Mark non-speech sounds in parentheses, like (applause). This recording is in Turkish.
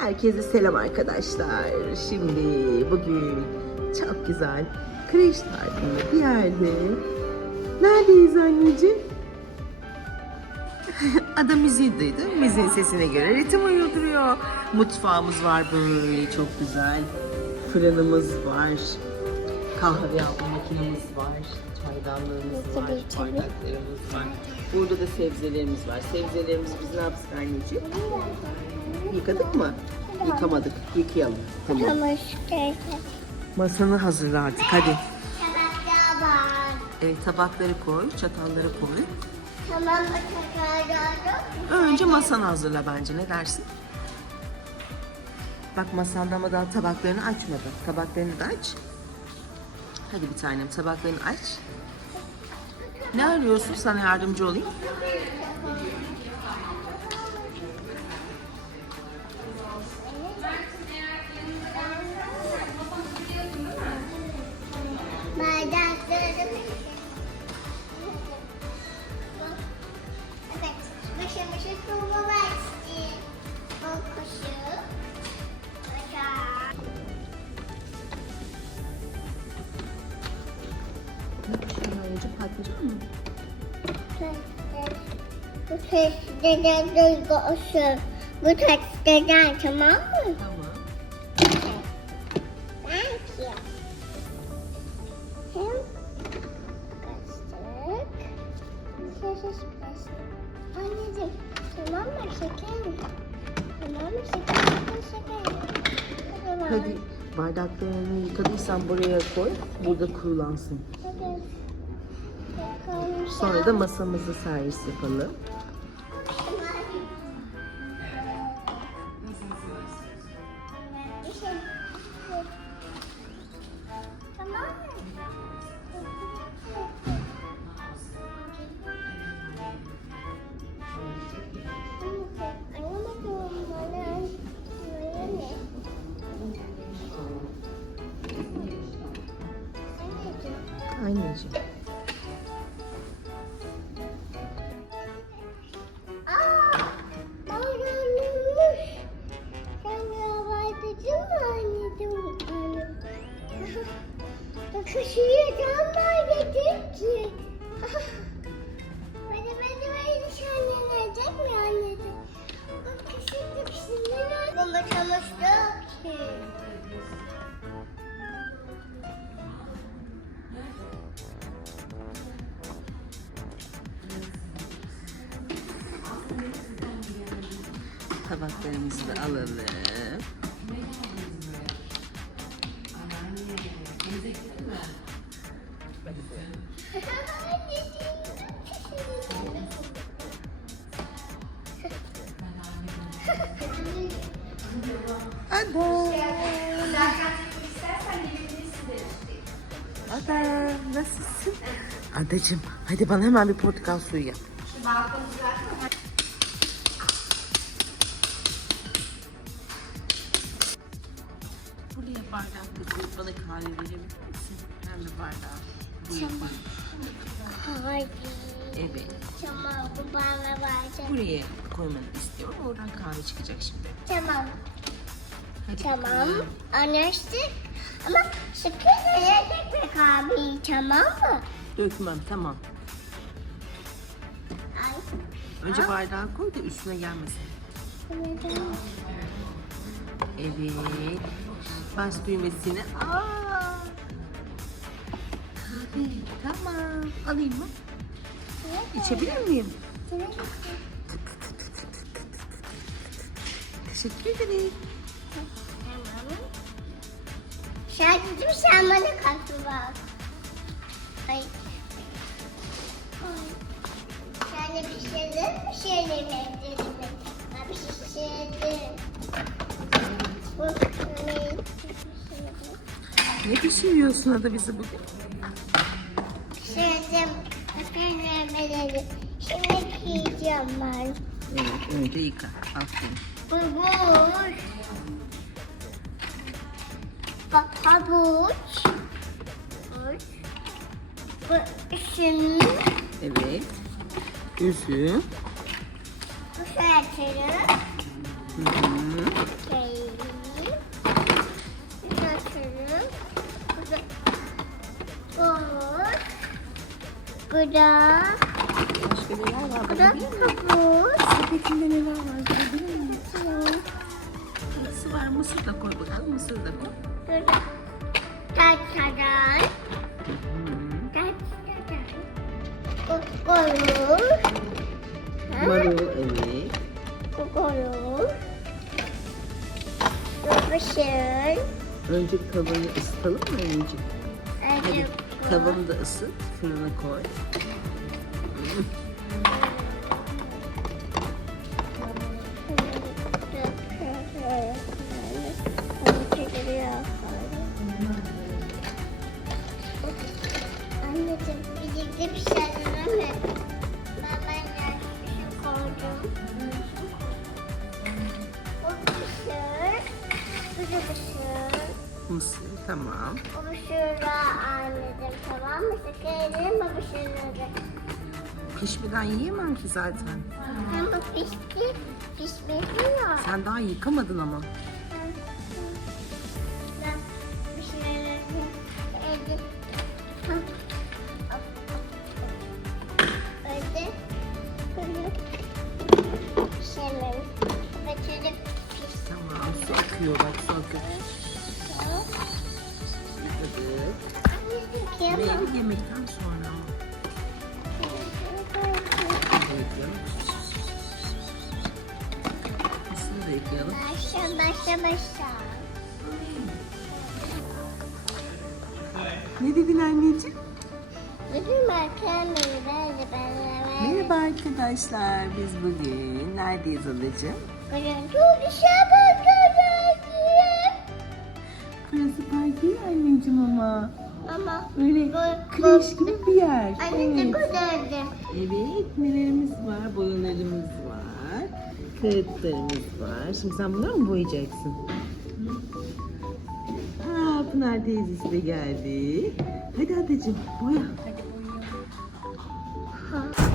Herkese selam arkadaşlar. Şimdi bugün çok güzel kreş tarzında bir yerde. Neredeyiz anneciğim? (laughs) Ada müziği duydu. Müziğin sesine göre ritim uyduruyor. Mutfağımız var böyle çok güzel. Fırınımız var. Kahve yapma makinemiz var. Çaydanlığımız var. Bardaklarımız var. Burada da sebzelerimiz var. Sebzelerimizi biz ne yaptık anneciğim? Yıkadık mı? Yıkamadık. Yıkayalım. Tamam. Masanı hazırla artık hadi. Evet tabakları koy, çatalları koy. Tamam? Önce masanı hazırla bence ne dersin? Bak masanda ama daha tabaklarını açmadın. Tabaklarını da aç. Hadi bir tanem tabaklarını aç. Ne arıyorsun? Sana yardımcı olayım. Testeden duygusu. Bu testeden tamam mı? Tamam. Belki. Hem kastık. Sessiz bastık. Anneciğim tamam mı şekerim? Tamam mı şekerim? Şekerim. Tamam. Hadi bardaklarını yıkadıysan buraya koy. Burada kurulansın. Hadi. Sonra da masamızı servis yapalım. Anneciğim. Anneciğim. Tabaklarımızı da alalım. Ada. Ada nasılsın? Adacığım hadi bana hemen bir portakal suyu yap. Buraya bardak koyup bana kahve verebilir misin? Hem de bardağı. Buyur. Hayır. Evet. Tamam bu bana verecek. Buraya koymanı istiyorum. Oradan kahve çıkacak şimdi. Tamam. Hadi Tamam. bakalım. Anlaştık. Ama sakın dökme kahveyi tamam mı? Dökmem tamam. Ay. Önce bardağı koy da üstüne gelmesin. Neden? Evet. Bas düğmesine. Aa. Tamam. Alayım mı? İçebilir miyim? Teşekkür ederim. Şarkıcım sen bana kalktı bak. Ay. Sen de pişirdin mi şeylerimi? Ben pişirdim. Ne pişiriyorsun Ada bizi bugün? Bakın yemeleri. Şimdi yiyeceğim ben. Evet, önce yıka. Aferin. Bu boş. Bak havuç. Bu üzüm. Evet. Üzüm. Bu salçalı. Hı hı. Burada. Başka neler var? Miyim? havuz. Sepetinde neler var? Görebilir miyim? Mısır var. Mısır da koy bakalım. Mısır da koy. Burada tahtadan. Hmm. Tahtadan. Kokoru. Marul evet. Kokoru. Yapışır. Önce tavanı ısıtalım mı anneciğim? Hadi Acı. Tavanı da ısıt. Fırına koy. Anneciğim birlikte bir mi? Ben ben şu koydum. O pişir. Bu da pişir. Mısır tamam. Pişirle anneciğim tamam mı? Mu pişirleri? Pişmeden yiyemem ki zaten. Hem bu pişti. Pişmedi ya. Sen daha yıkamadın ama. Ben evde Tamam su akıyor bak su akıyor. Meyve yemekten sonra. Mısırı da ekleyelim. Başa başa başa Ne dedin anneciğim? Bugün böyle Merhaba arkadaşlar. Biz bugün neredeyiz alacığım? Bugün çok dışarı süper değil anneciğim ama. Ama böyle kreş gibi bir yer. Anne de evet. güzeldi. Evet nelerimiz var? Boyalarımız var. Kağıtlarımız var. Şimdi sen bunları mı boyayacaksın? Aa Pınar teyzesi de geldi. Hadi Adacığım boya. Hadi boyayalım.